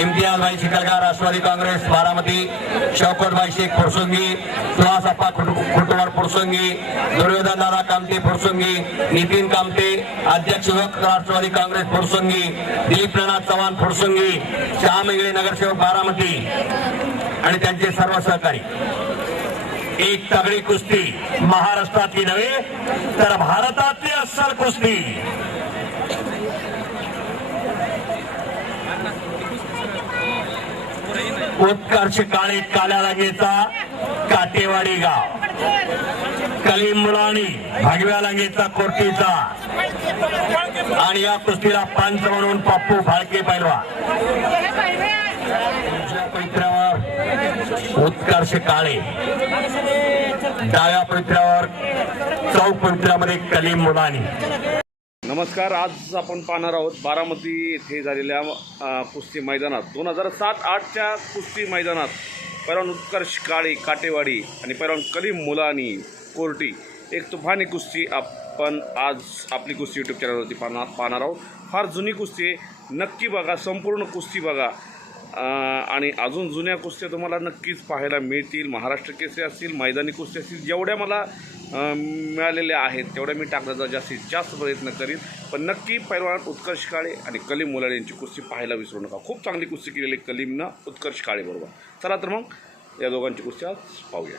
इम्तियाजभाई शिकलगार राष्ट्रवादी काँग्रेस बारामती शौकतभाई शेख फुरसुंगी सुहास अप्पा खुटवार फुरसुंगी दुर्योधन दादा कामते फुरसुंगी नितीन कामते अध्यक्ष राष्ट्रवादी काँग्रेस फुरसुंगी दिलीपनाथ चव्हाण फुरसुंगी श्याम इंगळे नगरसेवक बारामती आणि त्यांचे सर्व सहकारी. एक तगडी कुस्ती महाराष्ट्रातली नव्हे तर भारतातली अस्सल कुस्ती. उत्कर्ष काळे काल्या लागेचा काटेवाडी गाव. कलीम मुलानी भगव्या लांगेचा कोटीचा. आणि या कुस्तीला पंच म्हणून पप्पू फाळके पैलवा उजव्या पैत्र्यावर उत्कर्ष काळे. डाव्या पैत्र्यावर चौक पैत्र्यामध्ये कलीम मुलाणी नमस्कार आज आपण पाहणार आहोत बारामती येथे झालेल्या कुस्ती मैदानात. दोन हजार सात आठच्या कुस्ती मैदानात पैलवान उत्कर्ष काळे काटेवाडी आणि पैलवान कलीम मुलानी कोर्टी. एक तुफानी कुस्ती आपण आज आपली कुस्ती यूट्यूब चॅनलवरती पाहणार पाहणार आहोत. फार जुनी कुस्ती आहे. नक्की बघा संपूर्ण कुस्ती बघा. आणि अजून जुन्या कुस्त्या तुम्हाला नक्कीच पाहायला मिळतील. महाराष्ट्र केसरी असतील मैदानी कुस्ती असतील जेवढ्या मला मिळालेल्या आहेत तेवढ्या मी टाकण्याचा जास्तीत जास्त प्रयत्न करीन. पण नक्की पैलवान उत्कर्ष काळे आणि कलीम मुलाडे यांची कुस्ती पाहायला विसरू नका. खूप चांगली कुस्ती केलेली आहे कलीमनं उत्कर्ष काळे बरोबर. चला तर मग या दोघांची कुस्ती आज पाहूया.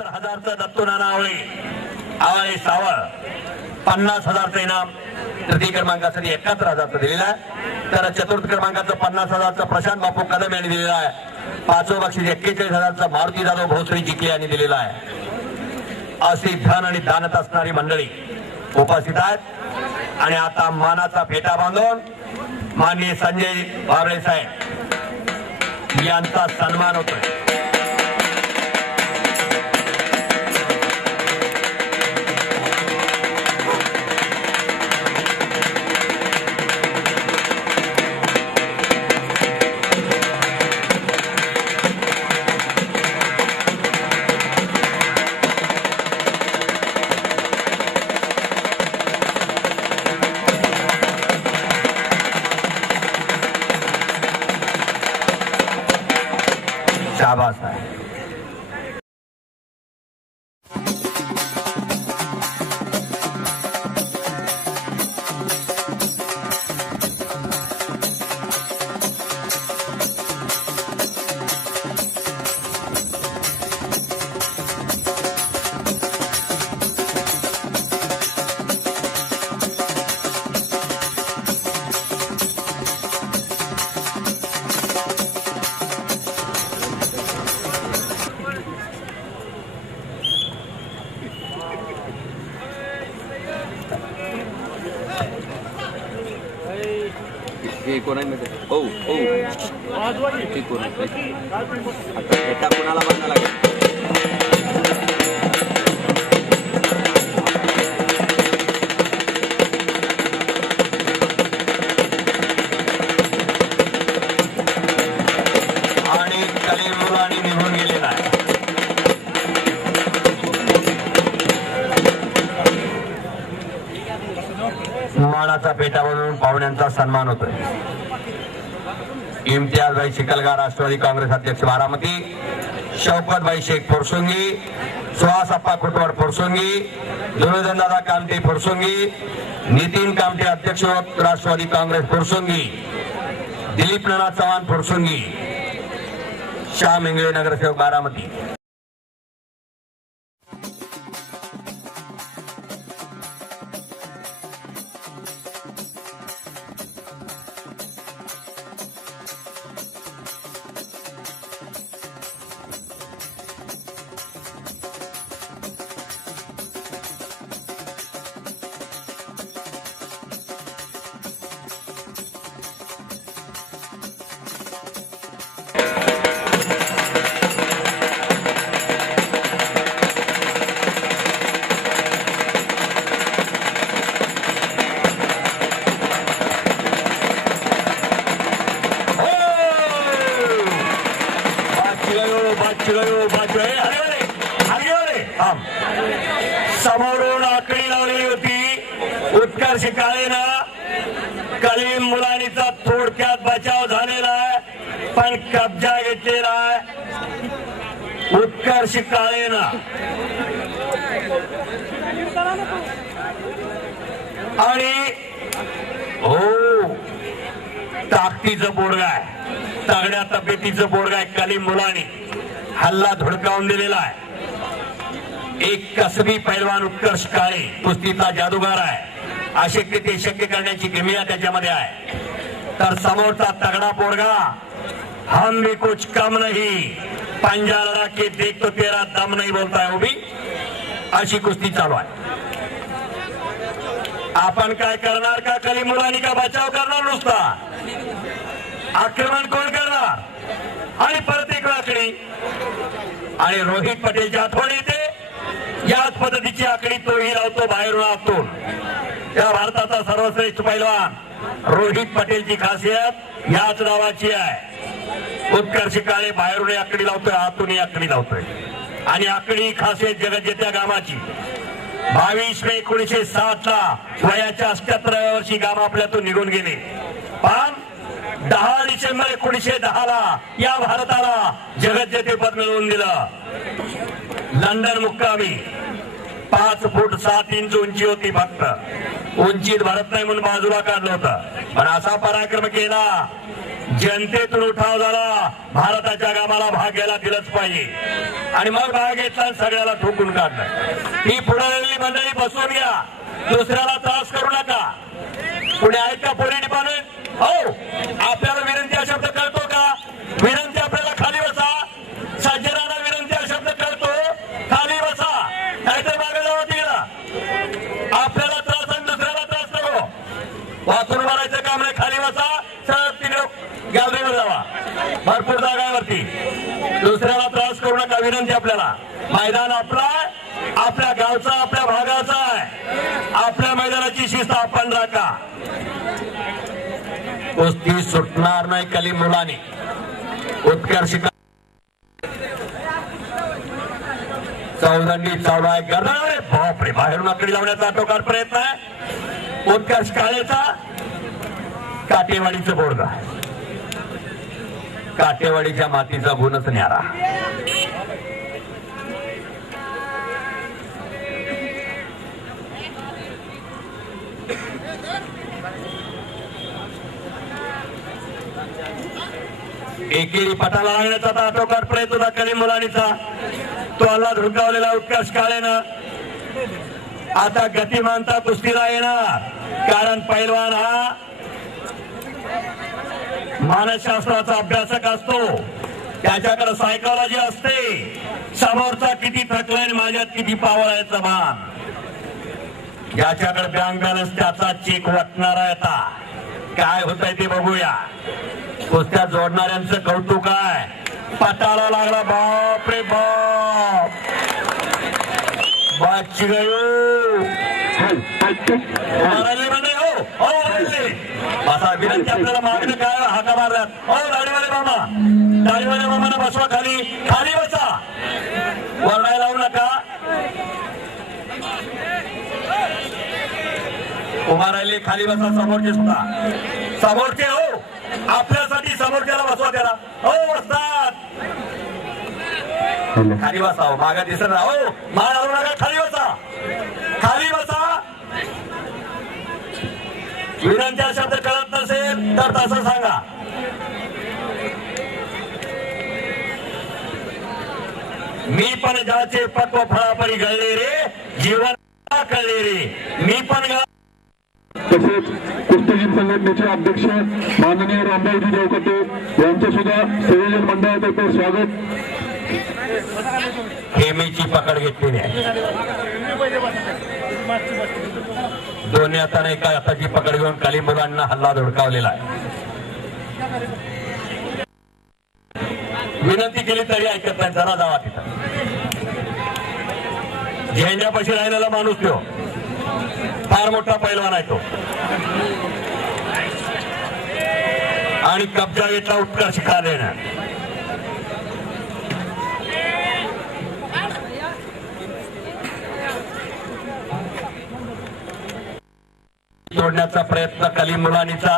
हजारचं दत्तू नाना आवळे आवळे सावळ. पन्नास हजारचं इनाम. तृतीय क्रमांकासाठी एकाहत्तर हजारचा दिलेला आहे. तर चतुर्थ क्रमांकाचं पन्नास हजारचा प्रशांत बापू कदम यांनी दिलेलं आहे. पाचवं बक्षीस एक्केचाळीस हजारचा मारुती जाधव भोसरी जिंकले यांनी दिलेलं आहे. अशी धन आणि दानत असणारी मंडळी उपस्थित आहेत. आणि आता मानाचा फेटा बांधून माननीय संजय बाबळे साहेब यांचा सन्मान होतोय. शाबास आहे. हे कोण आहे माहिती आहे? हो हो ते कोण आहे आता फेटा कोणाला बांधा लागेल मानाचा पेटा बनवून पाहुण्यांचा सन्मान होतोय. इम्तियाजभाई शिकलगार राष्ट्रवादी काँग्रेस अध्यक्ष बारामती शौकतभाई शेख फुरसुंगी सुहास अप्पा कुटवाड फुरसुंगी दुर्योधनदादा कामटे फुरसुंगी नितीन कामटे अध्यक्ष राष्ट्रवादी काँग्रेस फुरसुंगी दिलीप नाना चव्हाण फुरसुंगी श्याम इंगळे नगरसेवक बारामती. समोरून आकडी लावली होती. उत्कर्ष काळेनं. कली मुलानीचा थोडक्यात बचाव झालेला आहे पण कब्जा घेतलेला आहे. उत्कर्ष काळेनं. आणि हो ताकदीचं बोडगा आहे. तगड्या तब्येतीचं बोडगा आहे कलीम मुलानी. हल्ला धुडकावून दिलेला आहे. एक कसबी पैलवान उत्कर्ष काळे कुस्तीचा जादूगार आहे. अशक्य ते शक्य करण्याची किमिया त्याच्यामध्ये आहे. तर समोरचा तगडा पोरगा हम भी कुछ कम नहीं. पंजा लढा के देख तो तेरा दम नहीं बोलताय उभी अशी कुस्ती चालू आहे. आपण काय करणार का? कली मुलांनी का बचाव करणार नुसता? आक्रमण कोण करणार? आणि परत एक आकडी आणि रोहित पटेलच्या आठवण येते. याच पद्धतीची आकडी तोही लावतो बाहेरून आतून त्या भारताचा सर्वश्रेष्ठ पैलवान रोहित पटेलची खासियत याच नावाची आहे. उत्कर्ष काळे बाहेरून आकडी लावतोय आतून आकडी लावतोय. आणि आकडी खासियत जगज्जेत्या गामाची. बावीस मे एकोणीसशे सात ला वयाच्या अष्ट्याहत्तराव्या वर्षी गाम आपल्यातून निघून गेले. पण दहा डिसेंबर एकोणीशे दहा ला या भारताला जगज्जेतेपद मिळवून दिलं. लंडन मुक्कामी. पाच फूट सात इंच उंची होती फक्त. उंचीत भरत नाही म्हणून बाजूला काढलं होतं. पण असा पराक्रम केला जनतेतून उठाव झाला भारताच्या कामाला भाग घ्यायला दिलंच पाहिजे. आणि मग भाग घेतला सगळ्याला ठोकून काढलं. ही पुढे मंडळी बसवून घ्या. दुसऱ्याला त्रास करू नका. पुढे आहेत का पोलीस डिपार्टमेंट हो. आपल्याला विनंती अशा शब्द कळतो का विनंती आपल्याला खाली बसा सज्जनाला विनंती हा शब्द कळतो खाली बसा नाहीतर मागे जावं तिला आपल्याला त्रास आणि दुसऱ्याला त्रास नको वाचून मारायचं काम नाही खाली बसा सरळ तिकडे जावा. भरपूर जागा आहे वरती. दुसऱ्याला त्रास करू नका विनंती आपल्याला. मैदान आपला आपल्या गावचा आपल्या भागाचा आहे. आपल्या मैदानाची शिस्त आपण राखा. कुस्ती सुटणार नाही कली मुलाने. उत्कर्ष चौदंडी चौदा एक गर्दन बापरे बाहेरून आकडी लावण्याचा टोकार प्रयत्न आहे. उत्कर्ष काळेचा काटेवाडीचं बोर्ग काटेवाडीच्या मातीचा गुणच न्यारा. एकेरी पटाला लागण्याचा आता आटोकाट प्रयत्न होता कलीम मुलानीचा. तो हल्ला धुडकावलेला उत्कर्ष काळेनं. आता गतिमानता कुस्तीला येणार. कारण पैलवान हा मानसशास्त्राचा अभ्यासक असतो. त्याच्याकडे सायकोलॉजी असते. समोरचा किती थकलाय माझ्यात किती पावर आहे याचा मान ज्याच्याकडे बँक बॅलन्स त्याचा चेक वाटणार आहे आता. काय होत आहे ते बघूया. कुस्त्या जोडणाऱ्यांचं कौतुक आहे. पटाला लागला बाप रे बाप. बाची गयो. म्हणे हो हो. असा विनंती आपल्याला मागणं काय हाका मारल्यात हो दाढीवाले मामा दाढीवाले मामाला बसवा खाली. खाली बसा. वरडाय लावू नका. उभा राहिले खाली बसा समोरचे सुद्धा. समोरचे हो. आपल्यासाठी समोरच्याला बसवा त्याला. हो बसतात. खाली बसा हो. मागा दिसत ना हो, माळ लावू नका. खाली बसा. खाली बसा. विनंत्या तर तसं सांगा. मी पण ज्याचे पक्व फळापरी गळले रे जीवन कळले रे. मी पण गा- तसेच कुस्तीगीर संघटनेचे अध्यक्ष माननीय रामभाऊजी देवकटे यांचे सुद्धा संयोजन मंडळातर्फे स्वागत. हेमीची पकड घेतलेली आहे दोन्ही हाताने एका हाताची पकड घेऊन काली मुलांना हल्ला धुडकावलेला आहे. विनंती केली तरी ऐकत नाही. जरा जावा तिथं. झेंड्यापाशी राहिलेला माणूस तो. फार मोठा पैलवान आहे तो. आणि कब्जा घेतला उत्कर्ष कालेनं जोडण्याचा प्रयत्न कलीम मुलानीचा.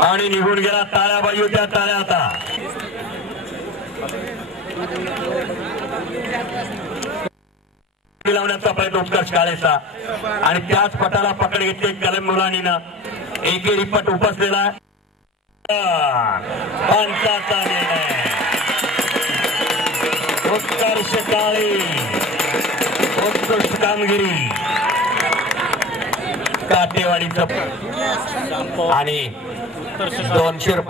आणि निघून गेला टाळ्या बाजू त्या टाळ्या आता लावण्याचा प्रयत्न उत्कर्ष काळेचा आणि त्याच पटाला पकड घेतली कलम मुलानीनं. एकेरी पट उपसलेला. पंचाचा निर्णय. उत्कर्ष काळे. उत्कृष्ट कामगिरी. काटेवाडीचं आणि दोनशे रुपये